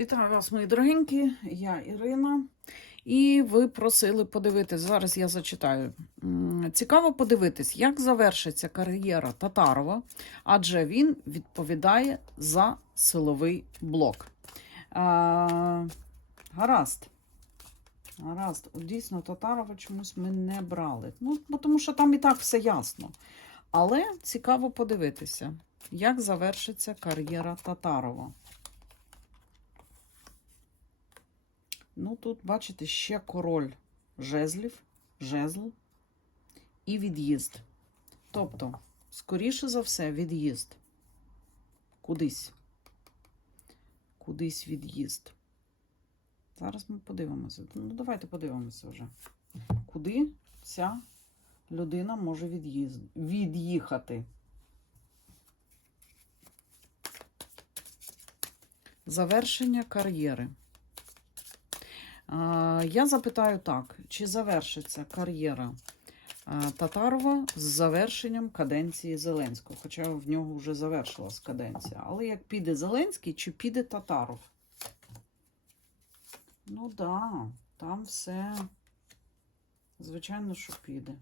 Вітаю вас, мої дорогенькі, я Ірина. І ви просили подивитись. Зараз я зачитаю. Цікаво подивитись, як завершиться кар'єра Татарова, адже він відповідає за силовий блок. А, гаразд. Гаразд. Дійсно, Татарова чомусь ми не брали. Ну, тому що там і так все ясно. Але цікаво подивитися, як завершиться кар'єра Татарова. Ну, тут, бачите, ще король жезлів, жезл і від'їзд. Тобто, скоріше за все, від'їзд. Кудись. Кудись від'їзд. Зараз ми подивимося. Ну, давайте подивимося вже. Куди ця людина може від'їзд... від'їхати. Завершення кар'єри. А, Я запитаю так: чи завершиться кар'єра Татарова з завершенням каденції Зеленського? Хоча в нього вже завершилась каденція. Але як піде Зеленський, чи піде Татаров? Ну так, да, там все, звичайно, що піде.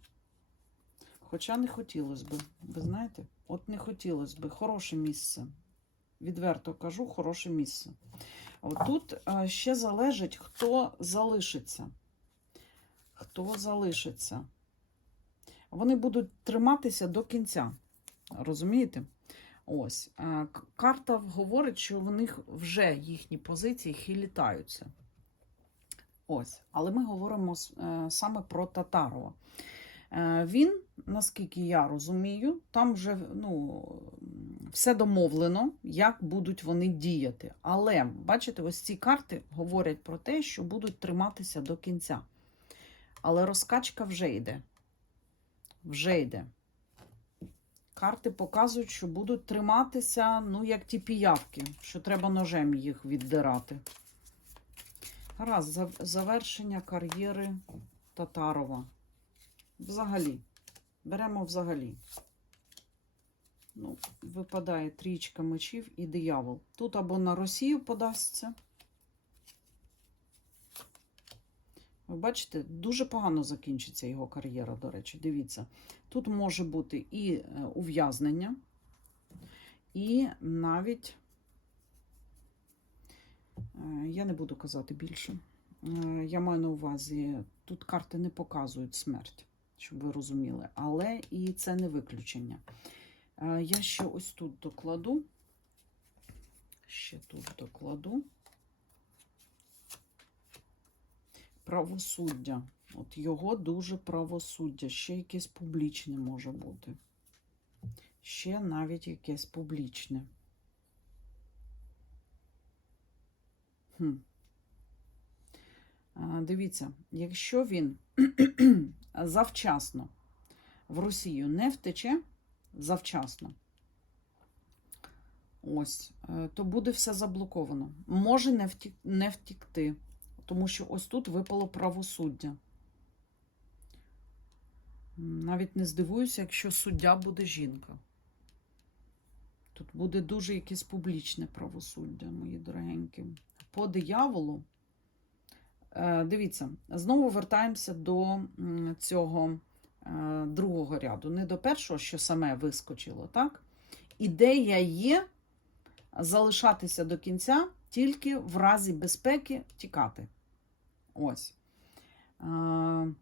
Хоча не хотілося б, ви знаєте, от не хотілося б. Хороше місце. Відверто кажу, хороше місце. Тут е, ще залежить, хто залишиться. Хто залишиться. Вони будуть триматися до кінця. Розумієте? Ось. Е, Карта говорить, що в них вже їхні позиції хилітаються. Ось. Але ми говоримо е, саме про Татарова. Він, наскільки я розумію, там вже ну, все домовлено, як будуть вони діяти. Але, бачите, ось ці карти говорять про те, що будуть триматися до кінця. Але розкачка вже йде. Вже йде. Карти показують, що будуть триматися, ну, як ті піявки, що треба ножем їх віддирати. За- завершення кар'єри Татарова. Взагалі. Беремо взагалі. Ну, випадає трічка мечів і диявол. Тут або на Росію подасться. Ви бачите, дуже погано закінчиться його кар'єра, до речі, дивіться. Тут може бути і е, ув'язнення, і навіть, е, я не буду казати більше. Е, Я маю на увазі, тут карти не показують смерть, щоб ви розуміли, але і це не виключення. Е, Я ще ось тут докладу. Ще тут докладу. Правосуддя. От його дуже правосуддя. Ще якесь публічне може бути. Ще навіть якесь публічне. Хм. А, Дивіться, якщо він завчасно в Росію не втече, завчасно. Ось, е, то буде все заблоковано. Може не, втік, не втікти, тому що ось тут випало правосуддя. Навіть не здивуюся, якщо суддя буде жінка. Тут буде дуже якесь публічне правосуддя, мої дорогенькі. По дияволу. Е, Дивіться, знову вертаємося до цього другого ряду, не до першого, що саме вискочило, так? Ідея є залишатися до кінця тільки в разі безпеки тікати. Ось. Е,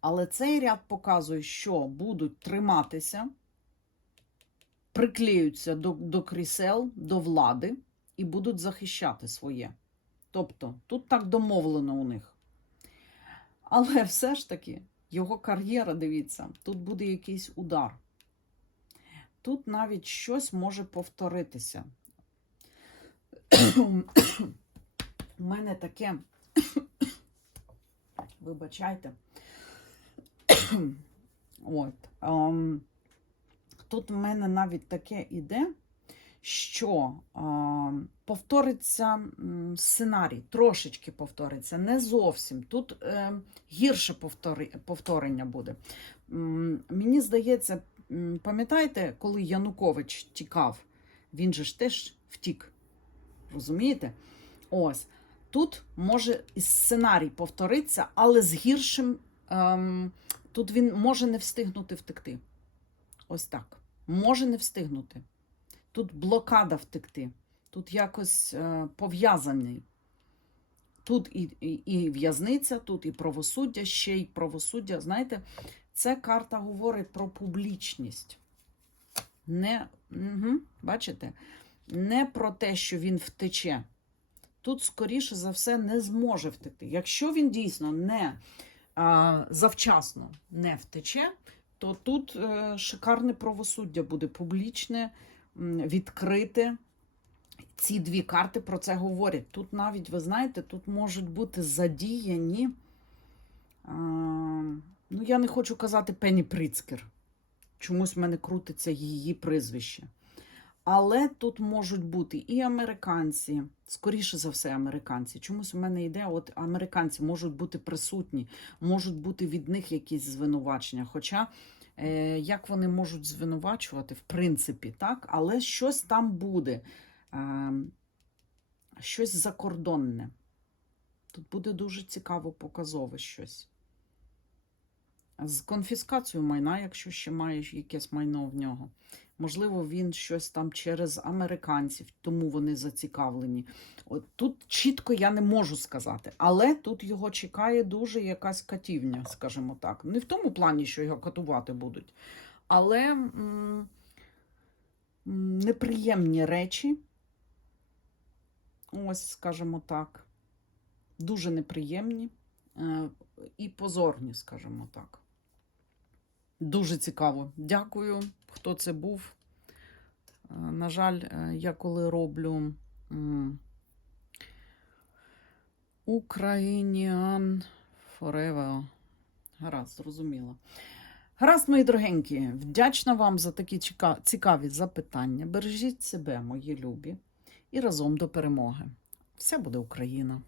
Але цей ряд показує, що будуть триматися, приклеються до, до крісел, до влади і будуть захищати своє. Тобто, тут так домовлено у них. Але все ж таки, його кар'єра, дивіться, тут буде якийсь удар. Тут навіть щось може повторитися. У мене таке, вибачайте. От. ем, Тут в мене навіть таке іде, що ем, повториться сценарій, трошечки повториться, не зовсім. Тут ем, гірше повтори, повторення буде. Мені здається, пам'ятаєте, коли Янукович тікав, він же ж теж втік. Розумієте? Ось. Тут може і сценарій повторитися, але з гіршим. Ем, тут він може не встигнути втекти. Ось так. Може не встигнути. Тут блокада втекти. Тут якось е, пов'язаний. Тут і, і, і в'язниця, тут і правосуддя, ще й правосуддя. Знаєте, це карта говорить про публічність. Не, угу, бачите? Не про те, що він втече. Тут, скоріше за все, не зможе втекти. Якщо він дійсно не а, завчасно не втече, то тут е, шикарне правосуддя буде публічне, м, відкрите. Ці дві карти про це говорять. Тут навіть, ви знаєте, тут можуть бути задіяні. А, ну, я не хочу казати Пенні Прицкер. Чомусь в мене крутиться її прізвище. Але тут можуть бути і американці, скоріше за все, американці. Чомусь у мене йде, от американці можуть бути присутні, можуть бути від них якісь звинувачення. Хоча як вони можуть звинувачувати, в принципі, так, але щось там буде, е, щось закордонне. Тут буде дуже цікаво показове щось. З конфіскацією майна, якщо ще маєш якесь майно в нього. Можливо, він щось там через американців, тому вони зацікавлені. От тут чітко я не можу сказати, але тут його чекає дуже якась катівня, скажімо так. Не в тому плані, що його катувати будуть, але м, м, неприємні речі. Ось, скажімо так, дуже неприємні е, і позорні, скажімо так. Дуже цікаво. Дякую, хто це був. Е, На жаль, е, я коли роблю Україніан Forever. Гаразд, зрозуміло. Гаразд, мої дорогенькі, вдячна вам за такі цікаві запитання. Бережіть себе, мої любі, і разом до перемоги. Все буде Україна!